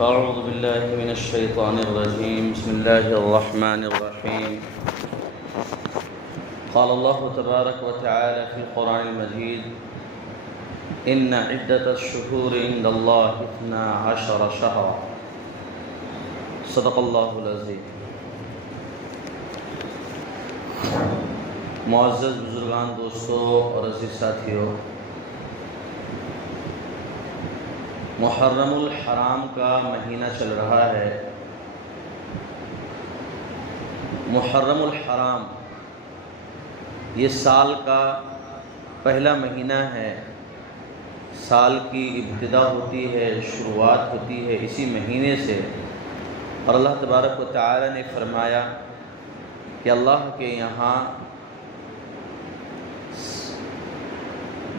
أعوذ بالله من الشيطان الرجيم. بسم الله الرحمن الرحيم. قال الله تبارك وتعالى في القرآن المجيد: إن عدة الشهور عند الله 12 شهرا. صدق الله العظيم. معزز بزرگان، دوستو اور عزیز ساتھیو، محرم الحرام کا مہینہ چل رہا ہے۔ محرم الحرام یہ سال کا پہلا مہینہ ہے، سال کی ابتدا ہوتی ہے، شروعات ہوتی ہے اسی مہینے سے۔ اور اللہ تبارک و تعالی نے فرمایا کہ اللہ کے یہاں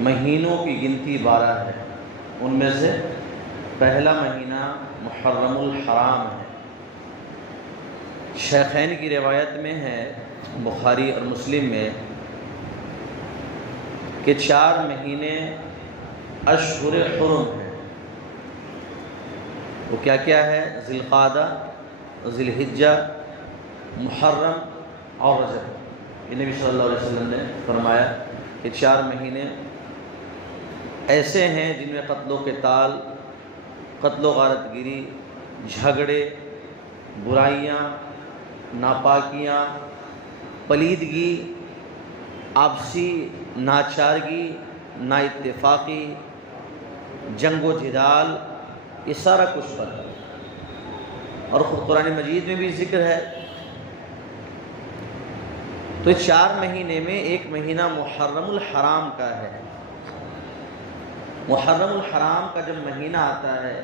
مہینوں کی گنتی 12 ہے، ان میں سے پہلا مہینہ محرم الحرام ہے۔ شیخین کی روایت میں ہے، بخاری اور مسلم میں، کہ 4 مہینے اشہر حرم ہیں۔ وہ کیا کیا ہے؟ ذی القعدہ، ذی الحجہ، محرم اور رجب۔ یہ نبی صلی اللہ علیہ وسلم نے فرمایا کہ 4 مہینے ایسے ہیں جن میں قتل و قتال، قتل و غارت گری، جھگڑے، برائیاں، ناپاکیاں، پلیدگی، آپسی ناچارگی، نا اتفاقی، جنگ و جدال، یہ سارا کچھ پر ہے۔ اور خود قرآن مجید میں بھی ذکر ہے۔ تو 4 مہینے میں ایک مہینہ محرم الحرام کا ہے۔ محرم الحرام کا جب مہینہ آتا ہے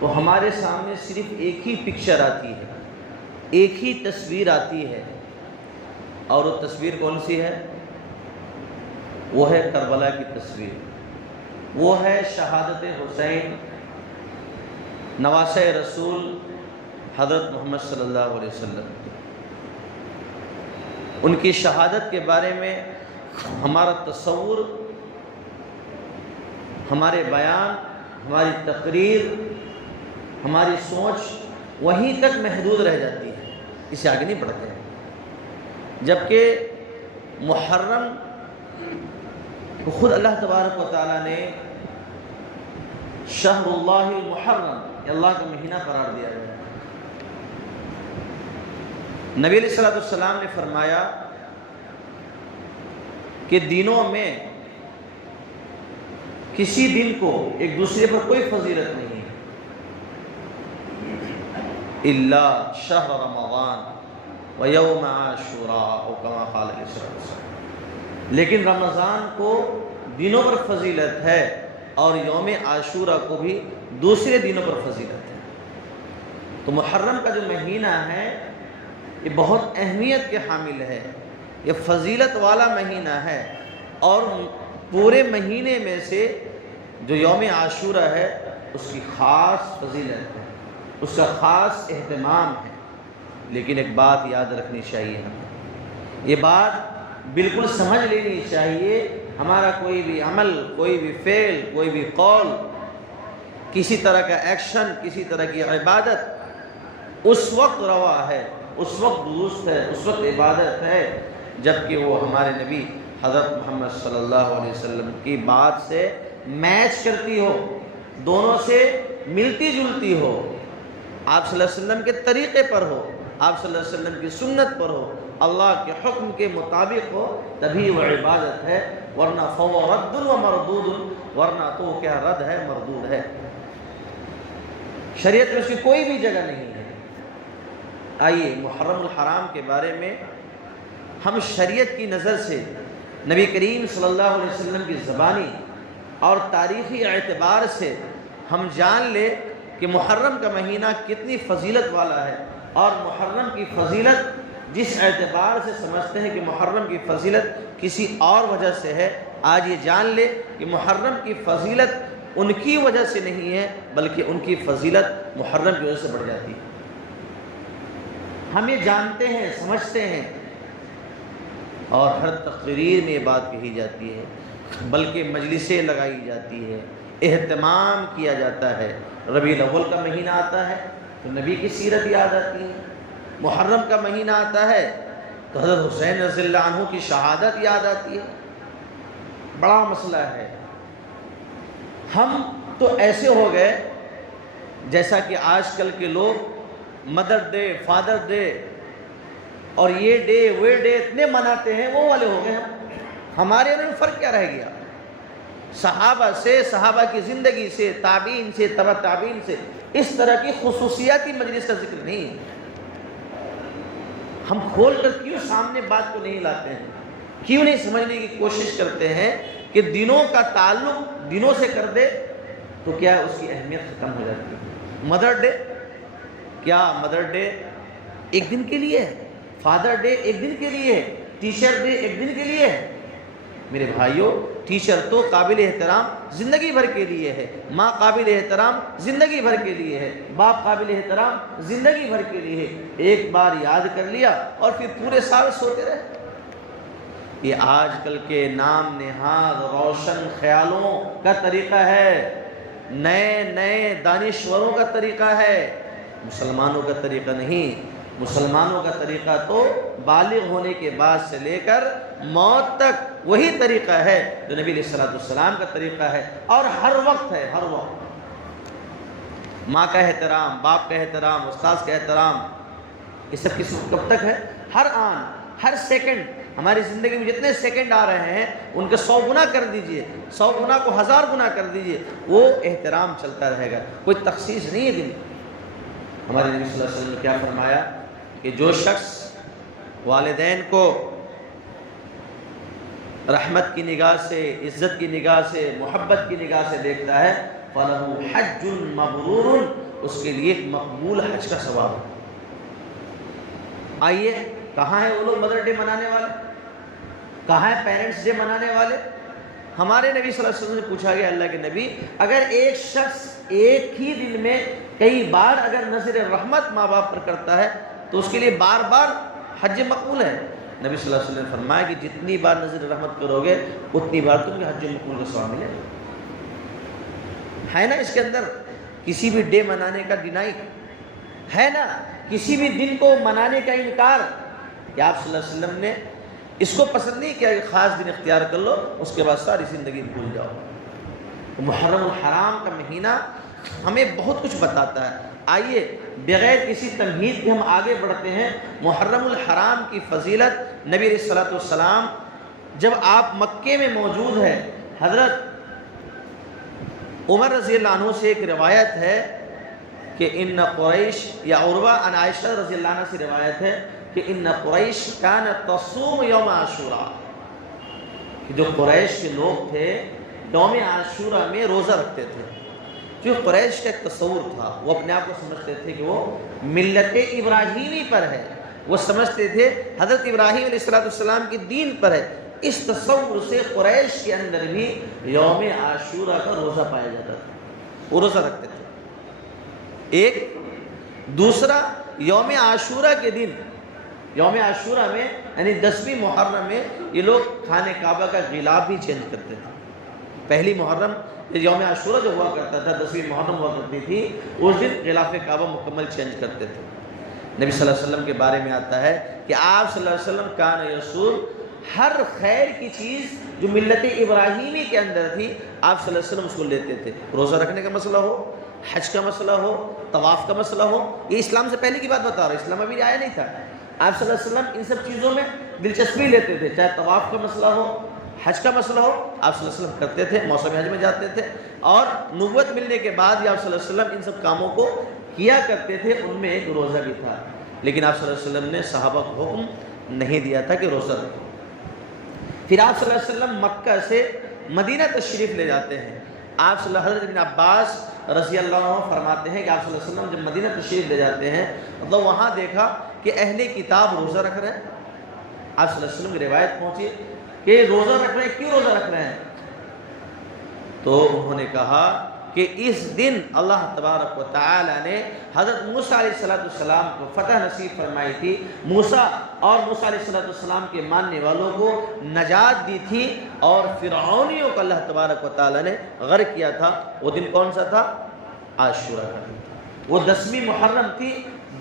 تو ہمارے سامنے صرف ایک ہی پکچر آتی ہے، ایک ہی تصویر آتی ہے، اور وہ تصویر کون سی ہے؟ وہ ہے کربلا کی تصویر، وہ ہے شہادت حسین نواسہ رسول حضرت محمد صلی اللہ علیہ وسلم۔ ان کی شہادت کے بارے میں ہمارا تصور، ہمارے بیان، ہماری تقریر، ہماری سوچ وہیں تک محدود رہ جاتی ہے، اس سے آگے نہیں بڑھتے ہیں۔ جبکہ محرم کو خود اللہ تبارک و تعالیٰ نے شہر اللہ المحرم، یہ اللہ کا مہینہ قرار دیا ہے۔ نبی علیہ الصلوۃ والسلام نے فرمایا کہ دنوں میں کسی دن کو ایک دوسرے پر کوئی فضیلت نہیں الا شہر رمضان و یوم عاشوراء، او کما قال علیہ الصلوۃ والسلام، لیکن رمضان کو دنوں پر فضیلت ہے اور یوم عاشوراء کو بھی دوسرے دنوں پر فضیلت ہے۔ تو محرم کا جو مہینہ ہے یہ بہت اہمیت کے حامل ہے، یہ فضیلت والا مہینہ ہے، اور پورے مہینے میں سے جو یوم عاشوراء ہے اس کی خاص فضیلت ہے، اس کا خاص اہتمام ہے۔ لیکن ایک بات یاد رکھنی چاہیے ہمیں، یہ بات بالکل سمجھ لینی چاہیے، ہمارا کوئی بھی عمل، کوئی بھی فعل، کوئی بھی قول، کسی طرح کا ایکشن، کسی طرح کی عبادت اس وقت روا ہے، اس وقت درست ہے، اس وقت عبادت ہے جبکہ وہ ہمارے نبی حضرت محمد صلی اللہ علیہ وسلم کی بات سے میچ کرتی ہو، دونوں سے ملتی جلتی ہو، آپ صلی اللہ علیہ وسلم کے طریقے پر ہو، آپ صلی اللہ علیہ وسلم کی سنت پر ہو، اللہ کے حکم کے مطابق ہو، تبھی وہ عبادت ہے، ورنہ فهو رد و مردود، ورنہ تو کیا رد ہے، مردود ہے، شریعت میں اس کی کوئی بھی جگہ نہیں ہے۔ آئیے محرم الحرام کے بارے میں ہم شریعت کی نظر سے، نبی کریم صلی اللہ علیہ وسلم کی زبانی اور تاریخی اعتبار سے ہم جان لے کہ محرم کا مہینہ کتنی فضیلت والا ہے، اور محرم کی فضیلت جس اعتبار سے سمجھتے ہیں کہ محرم کی فضیلت کسی اور وجہ سے ہے، آج یہ جان لے کہ محرم کی فضیلت ان کی وجہ سے نہیں ہے، بلکہ ان کی فضیلت محرم کی وجہ سے بڑھ جاتی ہے۔ ہم یہ جانتے ہیں، سمجھتے ہیں، اور ہر تقریر میں یہ بات کہی جاتی ہے، بلکہ مجلسیں لگائی جاتی ہے، اہتمام کیا جاتا ہے۔ ربیع الاول کا مہینہ آتا ہے تو نبی کی سیرت یاد آتی ہے، محرم کا مہینہ آتا ہے تو حضرت حسین رضی اللہ عنہ کی شہادت یاد آتی ہے۔ بڑا مسئلہ ہے۔ ہم تو ایسے ہو گئے جیسا کہ آج کل کے لوگ مدر ڈے، فادر ڈے اور یہ ڈے وہ ڈے اتنے مناتے ہیں، وہ والے ہو گئے ہم۔ ہمارے میں فرق کیا رہ گیا؟ صحابہ سے، صحابہ کی زندگی سے، تابعین سے، تبع تابعین سے اس طرح کی خصوصیاتی مجلس کا ذکر نہیں ہے۔ ہم کھول کر کیوں سامنے بات کو نہیں لاتے ہیں؟ کیوں نہیں سمجھنے کی کوشش کرتے ہیں کہ دنوں کا تعلق دنوں سے کر دے تو کیا اس کی اہمیت ختم ہو جاتی ہے؟ مدر ڈے، کیا مدر ڈے ایک دن کے لیے ہے؟ فادر ڈے ایک دن کے لیے ہے؟ ٹیچر ڈے ایک دن کے لیے ہے؟ میرے بھائیوں، ٹیچر تو قابل احترام زندگی بھر کے لیے ہے، ماں قابل احترام زندگی بھر کے لیے ہے، باپ قابل احترام زندگی بھر کے لیے ہے۔ ایک بار یاد کر لیا اور پھر پورے سال سوتے رہے۔ یہ آج کل کے نام نہاد روشن خیالوں کا طریقہ ہے، نئے نئے دانشوروں کا طریقہ ہے، مسلمانوں کا طریقہ نہیں۔ مسلمانوں کا طریقہ تو بالغ ہونے کے بعد سے لے کر موت تک وہی طریقہ ہے جو نبی علیہ السلام کا طریقہ ہے، اور ہر وقت ہے، ہر وقت۔ ماں کا احترام، باپ کا احترام، استاذ کا احترام، یہ سب کب تک ہے؟ ہر آن، ہر سیکنڈ۔ ہماری زندگی میں جتنے سیکنڈ آ رہے ہیں ان کے 100 گنا کر دیجئے، 100 گنا کو 1000 گنا کر دیجئے، وہ احترام چلتا رہے گا، کوئی تخصیص نہیں ہے دن۔ ہمارے نبی صلی اللہ علیہ وسلم نے کیا فرمایا کہ جو شخص والدین کو رحمت کی نگاہ سے، عزت کی نگاہ سے، محبت کی نگاہ سے دیکھتا ہے فَلَهُ حَجٌّ مَبْرُورٌ، اس کے لیے ایک مقبول حج کا ثواب۔ آئیے، کہاں ہے وہ لوگ مدر ڈے منانے والے؟ کہاں ہے پیرنٹس ڈے منانے والے؟ ہمارے نبی صلی اللہ علیہ وسلم سے پوچھا گیا، اللہ کے نبی، اگر ایک شخص ایک ہی دن میں کئی بار اگر نظر رحمت ماں باپ پر کرتا ہے تو اس کے لیے بار بار حج مقبول ہے؟ نبی صلی اللہ علیہ وسلم نے فرمایا کہ جتنی بار نظر رحمت کرو گے اتنی بار تم کو حج مقبول کا ثواب ملے گا۔ ہے نا اس کے اندر کسی بھی ڈے منانے کا ڈینائی؟ ہے نا کسی بھی دن کو منانے کا انکار؟ کہ آپ صلی اللہ علیہ وسلم نے اس کو پسند نہیں کیا کہ خاص دن اختیار کر لو اس کے بعد ساری زندگی بھول جاؤ۔ محرم الحرام کا مہینہ ہمیں بہت کچھ بتاتا ہے۔ آئیے بغیر کسی تمہید کے ہم آگے بڑھتے ہیں۔ محرم الحرام کی فضیلت، نبی علیہ السلام جب آپ مکے میں موجود ہے، حضرت عمر رضی اللہ عنہ سے ایک روایت ہے کہ ان قریش، یا عروہ عن عائشہ رضی اللہ عنہ سے روایت ہے کہ ان قریش کانت تصوم یوم عاشوراء، کہ جو قریش کے لوگ تھے یوم عاشوراء میں روزہ رکھتے تھے۔ جو قریش کا ایک تصور تھا، وہ اپنے آپ کو سمجھتے تھے کہ وہ ملت ابراہیمی پر ہے، وہ سمجھتے تھے حضرت ابراہیم علیہ السلام کی دین پر ہے۔ اس تصور سے قریش کے اندر بھی یوم عاشوراء کا روزہ پایا جاتا تھا، وہ روزہ رکھتے تھے۔ ایک دوسرا، یوم عاشوراء کے دن، یوم عاشوراء میں یعنی 10ویں محرم میں یہ لوگ خانہ کعبہ کا غلاف بھی چینج کرتے تھے۔ پہلی محرم یوم عاشوراء جو ہوا کرتا تھا، 10ویں محرم ہوا کرتی تھی، اس دن غلاف کعبہ مکمل چینج کرتے تھے۔ نبی صلی اللہ علیہ وسلم کے بارے میں آتا ہے کہ آپ صلی اللہ علیہ وسلم کان یصوم، ہر خیر کی چیز جو ملت ابراہیمی کے اندر تھی آپ صلی اللہ علیہ وسلم اس کو لیتے تھے۔ روزہ رکھنے کا مسئلہ ہو، حج کا مسئلہ ہو، طواف کا مسئلہ ہو، یہ اسلام سے پہلے کی بات بتا رہا ہوں، اسلام ابھی آیا نہیں تھا۔ آپ صلی اللہ علیہ وسلم ان سب چیزوں میں دلچسپی لیتے تھے، چاہے طواف کا مسئلہ ہو، حج کا مسئلہ ہو، آپ صلی اللہ علیہ وسلم کرتے تھے، موسم حج میں جاتے تھے، اور نبوت ملنے کے بعد بھی آپ صلی اللہ علیہ وسلم ان سب کاموں کو کیا کرتے تھے۔ ان میں ایک روزہ بھی تھا، لیکن آپ صلی اللہ علیہ وسلم نے صحابہ کو حکم نہیں دیا تھا کہ روزہ رکھو۔ پھر آپ صلی اللہ علیہ وسلم مکہ سے مدینہ تشریف لے جاتے ہیں۔ آپ صلی اللہ علیہ وسلم، ابن عباس رضی اللہ عنہ فرماتے ہیں کہ آپ صلی اللہ علیہ وسلم جب مدینہ تشریف لے جاتے ہیں مطلب وہاں دیکھا کہ اہل کتاب روزہ رکھ رہے ہیں۔ آپ صلی اللہ علیہ وسلم کی روایت پہنچی کہ روزہ رکھ رہے ہیں، کیوں روزہ رکھ رہے ہیں؟ تو انہوں نے کہا کہ اس دن اللہ تبارک و تعالی نے حضرت موسیٰ علیہ السلام کو فتح نصیب فرمائی تھی، موسیٰ اور موسیٰ علیہ السلام کے ماننے والوں کو نجات دی تھی، اور فرعونیوں کو اللہ تبارک و تعالی نے غرق کیا تھا۔ وہ دن کون سا تھا؟ عاشورہ کا دن تھا، وہ 10ویں محرم تھی،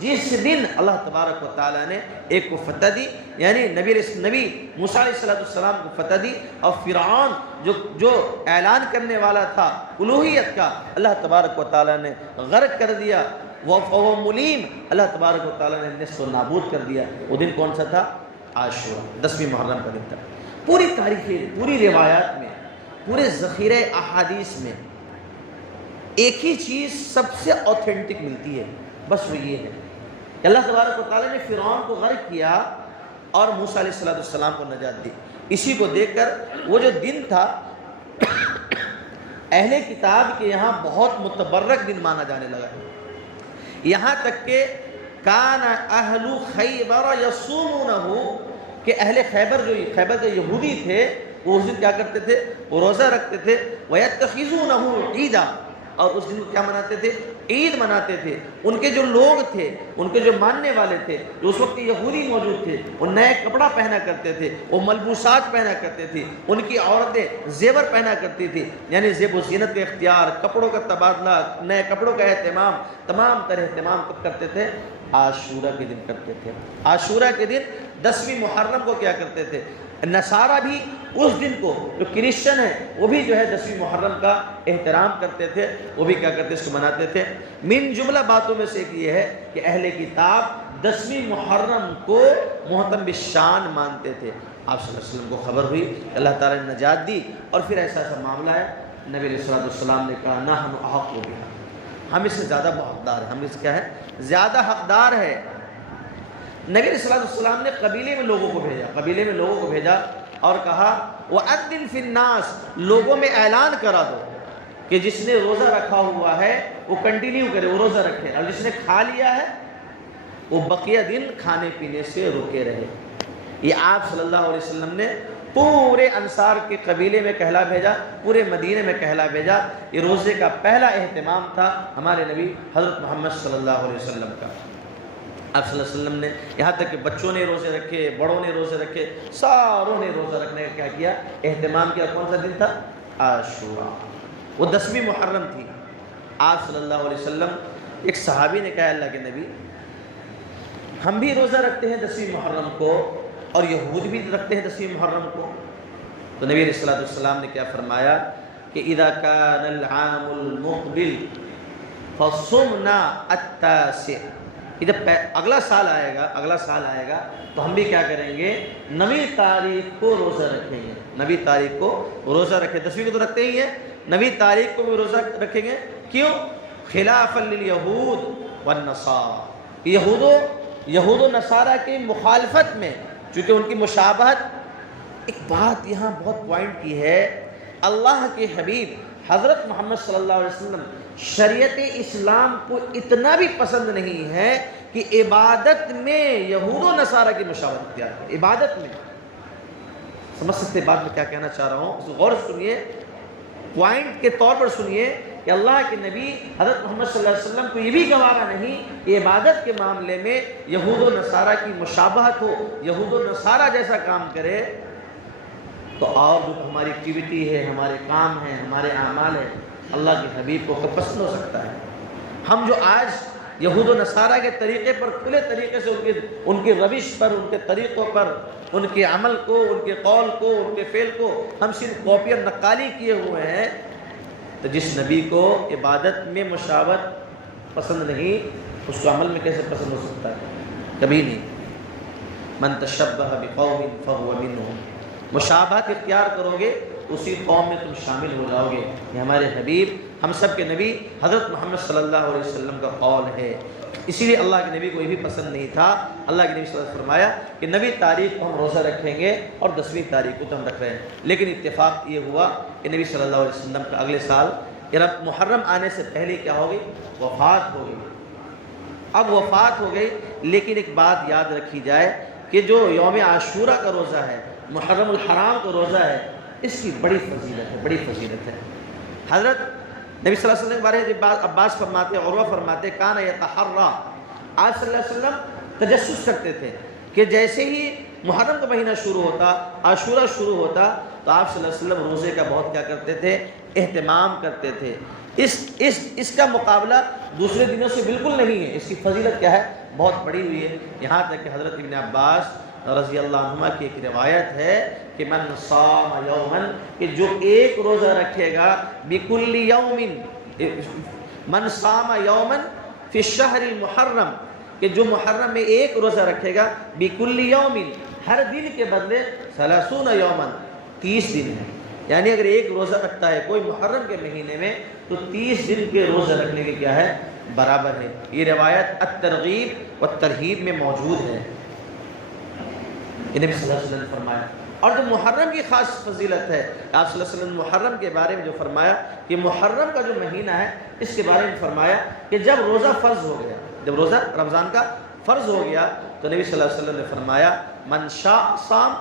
جس دن اللہ تبارک و تعالیٰ نے ایک کو فتح دی، یعنی نبی موسیٰ علیہ السلام کو فتح دی، اور فرعون جو اعلان کرنے والا تھا الوہیت کا، اللہ تبارک و تعالیٰ نے غرق کر دیا، وہ ملیم اللہ تبارک و تعالیٰ نے نصف و نابود کر دیا۔ وہ دن کون سا تھا؟ عاشورہ، 10ویں محرم کا دن تھا۔ پوری تاریخیں، پوری روایات میں، پورے ذخیرہ احادیث میں ایک ہی چیز سب سے اوتھینٹک ملتی ہے، بس وہ یہ ہے کہ اللہ تبارک و تعالیٰ نے فرعون کو غرق کیا اور موسیٰ علیہ السلام کو نجات دی۔ اسی کو دیکھ کر وہ جو دن تھا اہل کتاب کے یہاں بہت متبرک دن مانا جانے لگا، یہاں تک کہ کان اہل خیبر یصومونہ، کہ اہل خیبر کے یہودی تھے، وہ اس دن کیا کرتے تھے؟ وہ روزہ رکھتے تھے، وَيَتَّخِذُونَهُ عِيدًا، اور اس دن کو کیا مناتے تھے؟ عید مناتے تھے۔ ان کے جو لوگ تھے، ان کے جو ماننے والے تھے، جو اس وقت کے یہودی موجود تھے، وہ نئے کپڑا پہنا کرتے تھے، وہ ملبوسات پہنا کرتے تھے، ان کی عورتیں زیور پہنا کرتی تھی، یعنی زیب و زینت کا اختیار، کپڑوں کا تبادلہ، نئے کپڑوں کا اہتمام، تمام طرح اہتمام کب کرتے تھے؟ عاشورہ کے دن کرتے تھے۔ عاشورہ کے دن 10ویں محرم کو کیا کرتے تھے؟ نصارہ بھی اس دن کو، جو کرسچن ہیں وہ بھی جو ہے 10ویں محرم کا احترام کرتے تھے، وہ بھی کیا کرتے، اس کو مناتے تھے۔ من جملہ باتوں میں سے ایک یہ ہے کہ اہل کتاب 10ویں محرم کو محتم بالشان مانتے تھے۔ آپ صلی اللہ علیہ وسلم کو خبر ہوئی کہ اللہ تعالیٰ نے نجات دی، اور پھر ایسا معاملہ ہے، نبی علیہ السلام نے کہا نحن احق بہا، ہم اس سے زیادہ حقدار ہیں، ہم اس کیا ہے؟ زیادہ حقدار ہے۔ نبی علیہ السلام نے قبیلے میں لوگوں کو بھیجا اور کہا وَأَذِّن فِي النَّاسِ، لوگوں میں اعلان کرا دو کہ جس نے روزہ رکھا ہوا ہے وہ کنٹینیو کرے، وہ روزہ رکھے، اور جس نے کھا لیا ہے وہ بقیہ دن کھانے پینے سے رکے رہے۔ یہ آپ صلی اللہ علیہ وسلم نے پورے انصار کے قبیلے میں کہلا بھیجا، پورے مدینے میں کہلا بھیجا۔ یہ روزے کا پہلا اہتمام تھا ہمارے نبی حضرت محمد صلی اللہ علیہ وسلم کا۔ آپ صلی اللہ علیہ وسلم نے یہاں تک کہ بچوں نے روزے رکھے، بڑوں نے روزے رکھے، ساروں نے روزہ رکھنے کا کیا کیا؟ اہتمام کیا۔ کون سا دن تھا؟ عاشورہ، وہ 10ویں محرم تھی۔ آپ صلی اللہ علیہ وسلم، ایک صحابی نے کہا اللہ کے نبی ہم بھی روزہ رکھتے ہیں 10ویں محرم کو، اور یہود بھی رکھتے ہیں 10ویں محرم کو۔ تو نبی علیہ السلام نے کیا فرمایا کہ اذا کان العام المقبل فصمنا التاسع، جب اگلا سال آئے گا تو ہم بھی کیا کریں گے؟ 9ویں تاریخ کو روزہ رکھیں گے، 9ویں تاریخ کو روزہ رکھیں، 10ویں کو تو رکھتے ہی ہیں، 9ویں تاریخ کو بھی روزہ رکھیں گے۔ کیوں؟ خلافا للیہود والنصارى، یہود و نصارہ کی مخالفت میں، چونکہ ان کی مشابہت۔ ایک بات یہاں بہت پوائنٹ کی ہے، اللہ کے حبیب حضرت محمد صلی اللہ علیہ وسلم شریعت اسلام کو اتنا بھی پسند نہیں ہے کہ عبادت میں یہود و نصارہ کی مشابہت اختیار ہے۔ عبادت میں سمجھ سکتے بات میں کیا کہنا چاہ رہا ہوں، غور سنیے، پوائنٹ کے طور پر سنیے کہ اللہ کے نبی حضرت محمد صلی اللہ علیہ وسلم کو یہ بھی گوارا نہیں کہ عبادت کے معاملے میں یہود و نصارہ کی مشابہت ہو، یہود و نصارہ جیسا کام کرے، تو اور جو ہماری ایکٹیویٹی ہے، ہمارے کام ہیں، ہمارے اعمال ہیں، اللہ کے حبیب کو پسند ہو سکتا ہے۔ ہم جو آج یہود و نصارہ کے طریقے پر کھلے طریقے سے ان کے روش پر، ان کے طریقوں پر، ان کے عمل کو، ان کے قول کو، ان کے فعل کو ہم صرف کاپی اور نقالی کیے ہوئے ہیں، تو جس نبی کو عبادت میں مشابہت پسند نہیں، اس کو عمل میں کیسے پسند ہو سکتا ہے؟ کبھی نہیں۔ من تشبہ بقوم فہو منہم، مشابہت اختیار کرو گے اسی قوم میں تم شامل ہو جاؤ گے۔ یہ ہمارے حبیب، ہم سب کے نبی حضرت محمد صلی اللہ علیہ وسلم کا قول ہے۔ اسی لیے اللہ کے نبی کو یہ بھی پسند نہیں تھا۔ اللہ کے نبی صلی اللہ علیہ وسلم نے فرمایا کہ 9ویں تاریخ کو ہم روزہ رکھیں گے اور 10ویں تاریخ کو تو ہم رکھ رہے ہیں، لیکن اتفاق یہ ہوا کہ نبی صلی اللہ علیہ وسلم کا اگلے سال محرم آنے سے پہلے کیا ہو گئی؟ وفات ہو گئی۔ اب وفات ہو گئی، لیکن ایک بات یاد رکھی جائے کہ جو یوم عاشورہ کا روزہ ہے، محرم الحرام کا روزہ ہے، اس کی بڑی فضیلت ہے، بڑی فضیلت ہے۔ حضرت نبی صلی اللہ علیہ وسلم کے بارے میں عباس فرماتے، عروہ فرماتے، کان یتحرا، آپ صلی اللہ علیہ وسلم تجسس کرتے تھے کہ جیسے ہی محرم کا مہینہ شروع ہوتا، عاشورہ شروع ہوتا، تو آپ صلی اللہ علیہ وسلم روزے کا بہت کیا کرتے تھے، اہتمام کرتے تھے۔ اس کا مقابلہ دوسرے دنوں سے بالکل نہیں ہے، اس کی فضیلت کیا ہے، بہت بڑی ہوئی ہے۔ یہاں تک کہ حضرت ابن عباس رضی اللہ عنہما کی ایک روایت ہے کہ من صام یوما، کہ جو ایک روزہ رکھے گا، بکل یوم، من صام یوما فی الشہر المحرم، کہ جو محرم میں ایک روزہ رکھے گا، بکل یوم، ہر دن کے بدلے 30 یوما، 30 دن ہے۔ یعنی اگر ایک روزہ رکھتا ہے کوئی محرم کے مہینے میں، تو 30 دن کے روزہ رکھنے کے کیا ہے، برابر ہے۔ یہ روایت الترغیب والترہیب میں موجود ہے۔ نبی صلی اللہ علیہ وسلم نے فرمایا، اور جو محرم کی خاص فضیلت ہے، آپ صلی اللہ علیہ وسلم نے محرم کے بارے میں جو فرمایا کہ محرم کا جو مہینہ ہے، اس کے بارے میں فرمایا کہ جب روزہ فرض ہو گیا، جب روزہ رمضان کا فرض ہو گیا، تو نبی صلی اللہ علیہ وسلم نے فرمایا من شاء صام،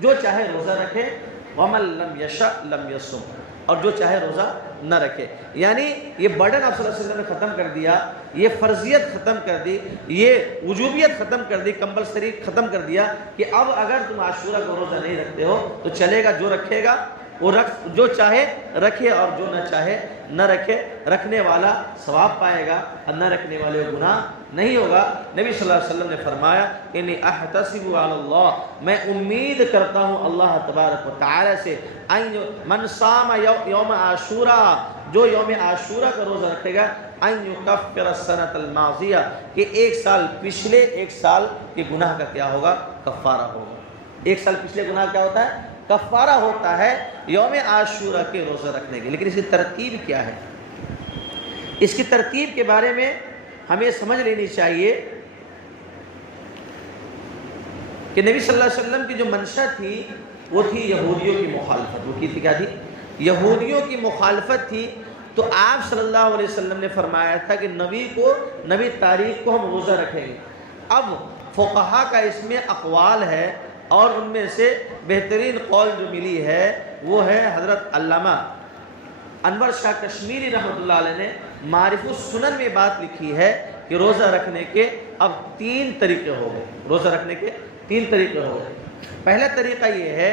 جو چاہے روزہ رکھے، ومن لم یشاء لم یصم، اور جو چاہے روزہ نہ رکھے۔ یعنی یہ برڈن آپ صلی اللہ علیہ وسلم نے ختم کر دیا، یہ فرضیت ختم کر دی، یہ وجوبیت ختم کر دی، کمپلسری ختم کر دیا کہ اب اگر تم عاشورہ کو روزہ نہیں رکھتے ہو تو چلے گا، جو رکھے گا وہ جو چاہے رکھے اور جو نہ چاہے نہ رکھے، رکھنے والا ثواب پائے گا اور نہ رکھنے والے کو گناہ نہیں ہوگا۔ نبی صلی اللہ علیہ وسلم نے فرمایا انی احتسب علی اللہ، میں امید کرتا ہوں اللہ تبارک و تعالی سے، من صام یوم عاشورہ، جو یوم عاشورہ کا روزہ رکھے گا، ان یکفر السنۃ الماضیہ، کہ ایک سال پچھلے ایک سال کے گناہ کا کیا ہوگا، کفارہ ہوگا۔ ایک سال پچھلے گناہ کیا ہوتا ہے، کفارہ ہوتا ہے یوم عاشورہ کے روزہ رکھنے کے۔ لیکن اس کی ترتیب کیا ہے، اس کی ترتیب کے بارے میں ہمیں سمجھ لینی چاہیے کہ نبی صلی اللہ علیہ وسلم کی جو منشا تھی وہ تھی یہودیوں کی مخالفت۔ وہ کی تھی، کیا تھی، یہودیوں کی مخالفت تھی۔ تو آپ صلی اللہ علیہ وسلم نے فرمایا تھا کہ نبی تاریخ کو ہم روزہ رکھیں گے۔ اب فقہا کا اس میں اقوال ہے، اور ان میں سے بہترین قول جو ملی ہے وہ ہے حضرت علامہ انور شاہ کشمیری رحمۃ اللہ علیہ نے معارف السنن میں بات لکھی ہے کہ روزہ رکھنے کے اب 3 طریقے ہو گئے، روزہ رکھنے کے 3 طریقے ہو گئے۔ پہلا طریقہ یہ ہے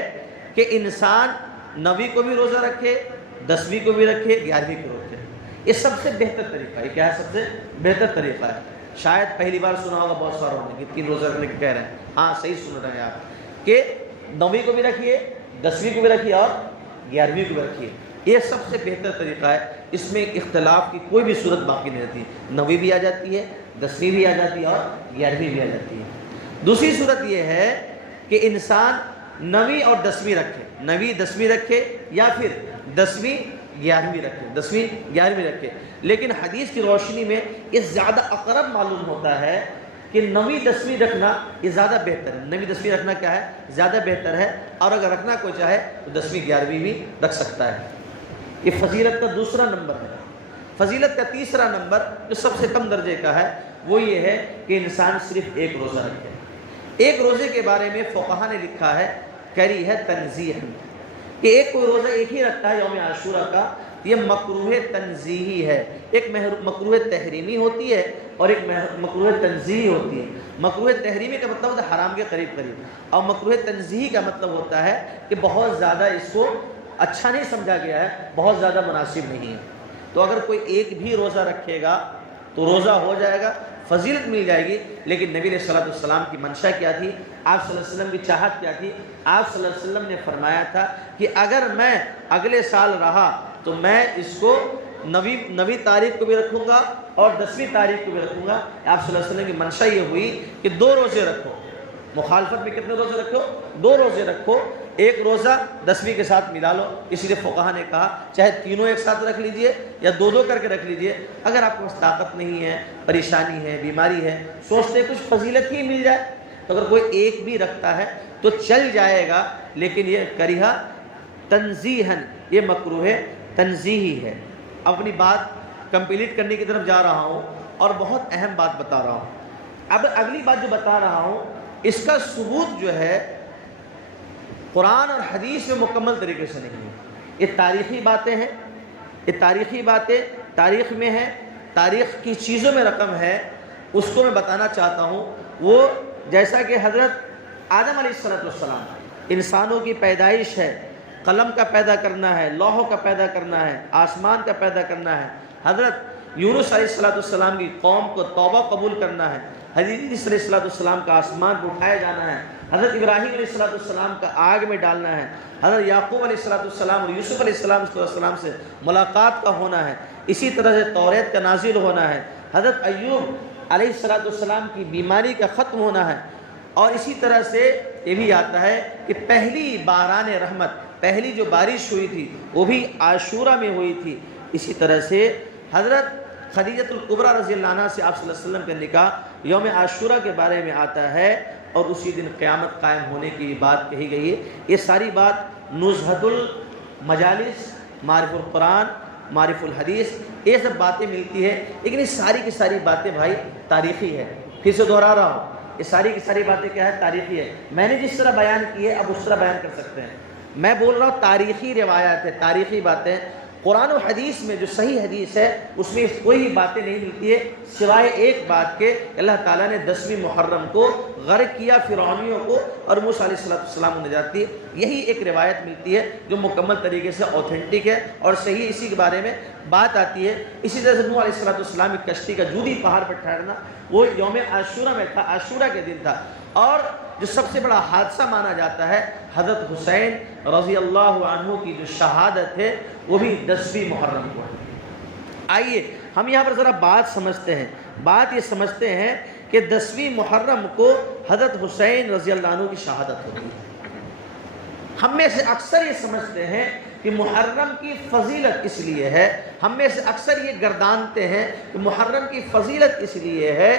کہ انسان 9ویں کو بھی روزہ رکھے، 10ویں کو بھی رکھے، 11ویں کو رکھے۔ یہ سب سے بہتر طریقہ ہے۔ کیا ہے سب سے بہتر طریقہ ہے؟ شاید پہلی بار سنا ہوگا بہت ساروں نے کہ 3 روزہ رکھنے کے کہہ رہے ہیں۔ ہاں صحیح سن رہے ہیں آپ کہ 9ویں کو بھی رکھیے، 10ویں کو بھی رکھیے اور 11ویں کو بھی رکھیے۔ یہ سب سے بہتر طریقہ ہے، اس میں اختلاف کی کوئی بھی صورت باقی نہیں رہتی۔ 9ویں بھی آ جاتی ہے، 10ویں بھی آ جاتی ہے اور 11ویں بھی آ جاتی ہے۔ دوسری صورت یہ ہے کہ انسان 9ویں اور 10ویں رکھے، 9ویں 10ویں رکھے، یا پھر 10ویں 11ویں رکھے، 10ویں 11ویں رکھے۔ لیکن حدیث کی روشنی میں یہ زیادہ اقرب معلوم ہوتا ہے کہ 9ویں 10ویں رکھنا یہ زیادہ بہتر ہے۔ 9ویں 10ویں رکھنا کیا ہے، زیادہ بہتر ہے، اور اگر رکھنا کوئی چاہے تو 10ویں 11ویں بھی رکھ سکتا ہے۔ یہ فضیلت کا دوسرا نمبر ہے۔ فضیلت کا تیسرا نمبر جو سب سے کم درجے کا ہے وہ یہ ہے کہ انسان صرف ایک روزہ رکھے۔ ایک روزے کے بارے میں فقہا نے لکھا ہے، کری ہے تنزیہ، کہ ایک کوئی روزہ ایک ہی رکھتا ہے یوم عاشورہ کا، یہ مکروہ تنزیہی ہے۔ ایک مکروہ تحریمی ہوتی ہے اور ایک مکروہ تنزیہی ہوتی ہے۔ مکروہ تحریمی کا مطلب ہوتا ہے حرام کے قریب قریب، اور مکروہ تنزیہی کا مطلب ہوتا ہے کہ بہت زیادہ اس کو اچھا نہیں سمجھا گیا ہے، بہت زیادہ مناسب نہیں ہے۔ تو اگر کوئی ایک بھی روزہ رکھے گا تو روزہ ہو جائے گا، فضیلت مل جائے گی۔ لیکن نبی علیہ الصلوۃ والسلام کی منشا کیا تھی، آپ صلی اللہ علیہ وسلم کی چاہت کیا تھی؟ آپ صلی اللہ علیہ وسلم نے فرمایا تھا کہ اگر میں اگلے سال رہا تو میں اس کو 9ویں تاریخ کو بھی رکھوں گا اور 10ویں تاریخ کو بھی رکھوں گا۔ آپ صلی اللہ علیہ وسلم کی منشا یہ ہوئی کہ 2 روزے رکھو۔ مخالفت میں کتنے روزے رکھو؟ 2 روزے رکھو، ایک روزہ 10ویں کے ساتھ ملا لو۔ اسی لیے فقہا نے کہا چاہے تینوں ایک ساتھ رکھ لیجئے یا 2 کر کے رکھ لیجئے۔ اگر آپ کو طاقت نہیں ہے، پریشانی ہے، بیماری ہے، سوچتے کچھ فضیلت ہی مل جائے، تو اگر کوئی ایک بھی رکھتا ہے تو چل جائے گا۔ لیکن یہ کریہ تنزیہن، یہ مکروہ تنزیہی ہے۔ اپنی بات کمپلیٹ کرنے کی طرف جا رہا ہوں اور بہت اہم بات بتا رہا ہوں۔ اب اگلی بات جو بتا رہا ہوں اس کا ثبوت جو ہے قرآن اور حدیث میں مکمل طریقے سے نہیں ہے۔ یہ تاریخی باتیں ہیں، یہ تاریخی باتیں تاریخ میں ہے، تاریخ کی چیزوں میں رقم ہے، اس کو میں بتانا چاہتا ہوں۔ وہ جیسا کہ حضرت آدم علیہ السلام انسانوں کی پیدائش ہے، قلم کا پیدا کرنا ہے، لوح کا پیدا کرنا ہے، آسمان کا پیدا کرنا ہے، حضرت یونس علیہ السلام کی قوم کو توبہ قبول کرنا ہے، حضرت علیہ السلام کا آسمان کو اٹھایا جانا ہے، حضرت ابراہیم علیہ السلام کا آگ میں ڈالنا ہے، حضرت یعقوب علیہ السلام اور یوسف علیہ السلام سے ملاقات کا ہونا ہے، اسی طرح سے توریت کا نازل ہونا ہے، حضرت ایوب علیہ السلام کی بیماری کا ختم ہونا ہے، اور اسی طرح سے یہ بھی آتا ہے کہ پہلی باران رحمت، پہلی جو بارش ہوئی تھی وہ بھی عاشورہ میں ہوئی تھی۔ اسی طرح سے حضرت خدیجۃ الکبریٰ رضی اللہ عنہ سے آپ صلی اللہ علیہ وسلم کا نکاح یوم عاشورہ کے بارے میں آتا ہے، اور اسی دن قیامت قائم ہونے کی بات کہی گئی ہے۔ یہ ساری بات نزہۃ المجالس، معرف القرآن، معرف الحدیث، یہ سب باتیں ملتی ہے، لیکن یہ ساری کی ساری باتیں بھائی تاریخی ہے۔ پھر سے دہرا رہا ہوں، یہ ساری کی ساری باتیں کیا ہے؟ تاریخی ہے۔ میں نے جس طرح بیان کی ہے اب اس طرح بیان کر سکتے ہیں۔ میں بول رہا ہوں تاریخی روایات ہے، تاریخی باتیں۔ قرآن و حدیث میں جو صحیح حدیث ہے اس میں کوئی باتیں نہیں ملتی ہے سوائے ایک بات کے، اللہ تعالیٰ نے 10ویں محرم کو غرق کیا فرعونیوں کو، اور موسیٰ علیہ السلام کو نجات دی۔ یہی ایک روایت ملتی ہے جو مکمل طریقے سے اوتھینٹک ہے اور صحیح، اسی کے بارے میں بات آتی ہے۔ اسی طرح سے نوح علیہ السلام کی کشتی کا جودی پہاڑ پر ٹھہرنا وہ یوم عاشورہ میں تھا، عاشورہ کے دن تھا۔ اور جو سب سے بڑا حادثہ مانا جاتا ہے حضرت حسین رضی اللہ عنہ کی جو شہادت ہے وہ بھی 10ویں محرم کو ہے۔ آئیے ہم یہاں پر ذرا بات سمجھتے ہیں۔ بات یہ سمجھتے ہیں کہ 10ویں محرم کو حضرت حسین رضی اللہ عنہ کی شہادت ہوتی ہے۔ ہم میں سے اکثر یہ سمجھتے ہیں کہ محرم کی فضیلت اس لیے ہے، ہم میں سے اکثر یہ گردانتے ہیں کہ محرم کی فضیلت اس لیے ہے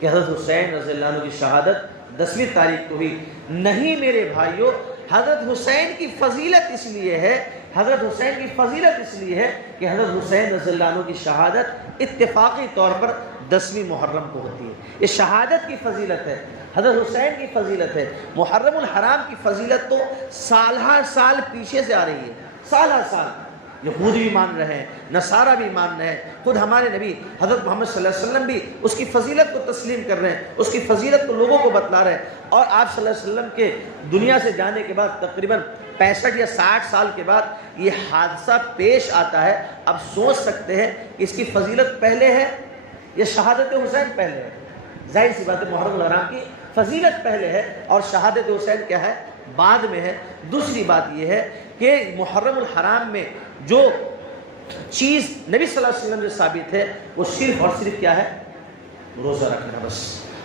کہ حضرت حسین رضی اللہ عنہ کی شہادت 10ویں تاریخ کو ہوئی۔ نہیں میرے بھائیوں، حضرت حسین کی فضیلت اس لیے ہے، حضرت حسین کی فضیلت اس لیے ہے کہ حضرت حسین رضی اللہ عنہ کی شہادت اتفاقی طور پر 10ویں محرم کو ہوتی ہے۔ یہ شہادت کی فضیلت ہے، حضرت حسین کی فضیلت ہے۔ محرم الحرام کی فضیلت تو سال ہر سال پیچھے سے آ رہی ہے، سال ہر سال یہود بھی مان رہے ہیں، نصارہ بھی مان رہے ہیں، خود ہمارے نبی حضرت محمد صلی اللہ علیہ وسلم بھی اس کی فضیلت کو تسلیم کر رہے ہیں، اس کی فضیلت کو لوگوں کو بتلا رہے ہیں۔ اور آپ صلی اللہ علیہ وسلم کے دنیا سے جانے کے بعد تقریباً 65 یا 60 سال کے بعد یہ حادثہ پیش آتا ہے۔ اب سوچ سکتے ہیں کہ اس کی فضیلت پہلے ہے یا شہادت حسین پہلے ہے؟ ظاہر سی بات ہے محرم الحرام کی فضیلت پہلے ہے اور شہادت حسین کیا ہے؟ بعد میں ہے۔ دوسری بات یہ ہے کہ محرم الحرام میں جو چیز نبی صلی اللہ علیہ وسلم سے ثابت ہے وہ صرف اور صرف کیا ہے؟ روزہ رکھنا۔ بس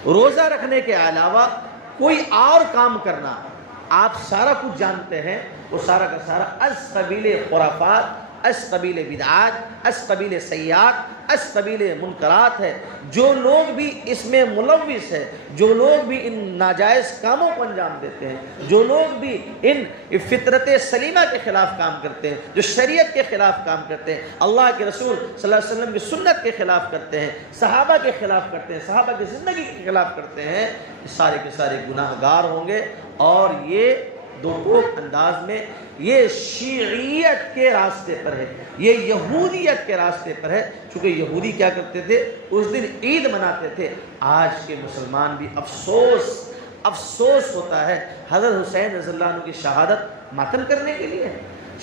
روزہ رکھنے کے علاوہ کوئی اور کام کرنا، آپ سارا کچھ جانتے ہیں، وہ سارا کا سارا از قبیل خرافات، از قبیل بدعات، از قبیل سیئات، از قبیل منکرات ہے۔ جو لوگ بھی اس میں ملوث ہے، جو لوگ بھی ان ناجائز کاموں کو انجام دیتے ہیں، جو لوگ بھی ان فطرت سلیمہ کے خلاف کام کرتے ہیں، جو شریعت کے خلاف کام کرتے ہیں، اللہ کے رسول صلی اللہ علیہ وسلم کی سنت کے خلاف کرتے ہیں، صحابہ کے خلاف کرتے ہیں، صحابہ کی زندگی کے خلاف کرتے ہیں، سارے کے سارے گناہ گار ہوں گے۔ اور یہ دو ٹوک انداز میں یہ شیعیت کے راستے پر ہے، یہ یہودیت کے راستے پر ہے۔ چونکہ یہودی کیا کرتے تھے؟ اس دن عید مناتے تھے۔ آج کے مسلمان بھی افسوس ہوتا ہے حضرت حسین رضی اللہ عنہ کی شہادت ماتم کرنے کے لیے،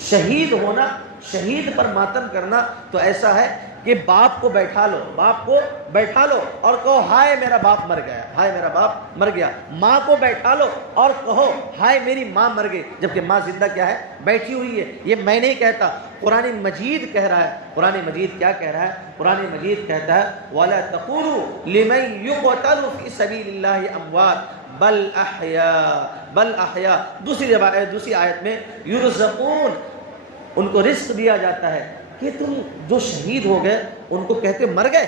شہید ہونا، شہید پر ماتم کرنا تو ایسا ہے کہ باپ کو بیٹھا لو اور کہو ہائے میرا باپ مر گیا، ہائے میرا باپ مر گیا۔ ماں کو بیٹھا لو اور کہو ہائے میری ماں مر گئی، جبکہ ماں زندہ کیا ہے؟ بیٹھی ہوئی ہے۔ یہ میں نہیں کہتا، قرآن مجید کہہ رہا ہے۔ قرآن مجید کیا کہہ رہا ہے؟ قرآن مجید کہتا ہے وَلَا تَقُولُوا لِمَن يُقْتَلُ فِي سَبِيلِ اللَّهِ أَمْوَاتٌ بَلْ أَحْيَاءٌ۔ دوسری آیت میں یرزقون، ان کو رزق دیا جاتا ہے۔ کہ تم جو شہید ہو گئے ان کو کہتے مر گئے؟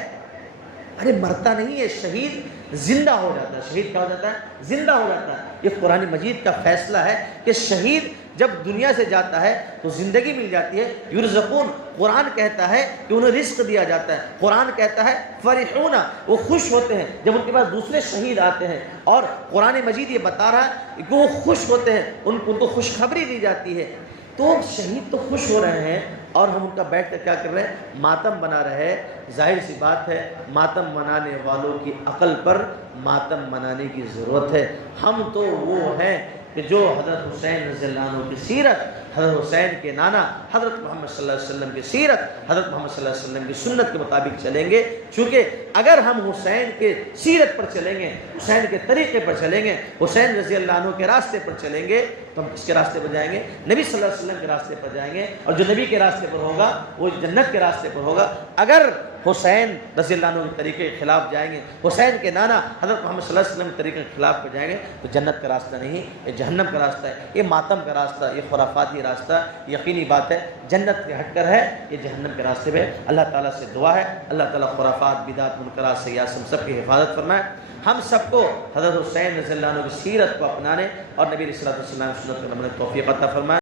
ارے مرتا نہیں ہے، شہید زندہ ہو جاتا ہے۔ شہید کیا ہو جاتا ہے؟ زندہ ہو جاتا ہے۔ یہ قرآن مجید کا فیصلہ ہے کہ شہید جب دنیا سے جاتا ہے تو زندگی مل جاتی ہے۔ یرزقون، قرآن کہتا ہے کہ انہیں رزق دیا جاتا ہے۔ قرآن کہتا ہے فرحون، وہ خوش ہوتے ہیں جب ان کے پاس دوسرے شہید آتے ہیں۔ اور قرآن مجید یہ بتا رہا ہے کہ وہ خوش ہوتے ہیں، ان کو خوشخبری دی جاتی ہے۔ تو شہید تو خوش ہو رہے ہیں اور ہم ان کا بیٹھ کر کیا کر رہے ہیں؟ ماتم بنا رہے ہیں۔ ظاہر سی بات ہے ماتم منانے والوں کی عقل پر ماتم منانے کی ضرورت ہے۔ ہم تو وہ ہیں کہ جو حضرت حسین رضی اللہ عنہ کی سیرت، حضرت حسین کے نانا حضرت محمد صلی اللہ علیہ وسلم کی سیرت، حضرت محمد صلی اللہ علیہ وسلم کی سنت کے مطابق چلیں گے۔ چونکہ اگر ہم حسین کے سیرت پر چلیں گے، حسین کے طریقے پر چلیں گے، حسین رضی اللہ عنہ کے راستے پر چلیں گے، تو ہم کس کے راستے پر جائیں گے؟ نبی صلی اللہ علیہ وسلم کے راستے پر جائیں گے، اور جو نبی کے راستے پر ہوگا وہ جنت کے راستے پر ہوگا۔ اگر حسین رضی اللہ عنہ کے طریقے کے خلاف جائیں گے، حسین کے نانا حضرت محمد صلی اللہ علیہ وسلم کے طریقے کے خلاف پر جائیں گے، تو جنت کا راستہ نہیں، یہ جہنم کا راستہ ہے، یہ ماتم کا راستہ، یہ خرافاتی راستہ، یقینی بات ہے جنت کے ہٹ کر ہے، یہ جہنم کے راستے پہ۔ اللہ تعالیٰ سے دعا ہے اللہ تعالیٰ خرافات، بدعات، منکرات سے ہم سب کی حفاظت فرمائے۔ ہم سب کو حضرت حسین رضی اللہ عنہ کی سیرت کو اپنانے اور نبی علیہ الصلوۃ والسلام کی سنت کو اپنانے کی توفیق عطا فرمائے۔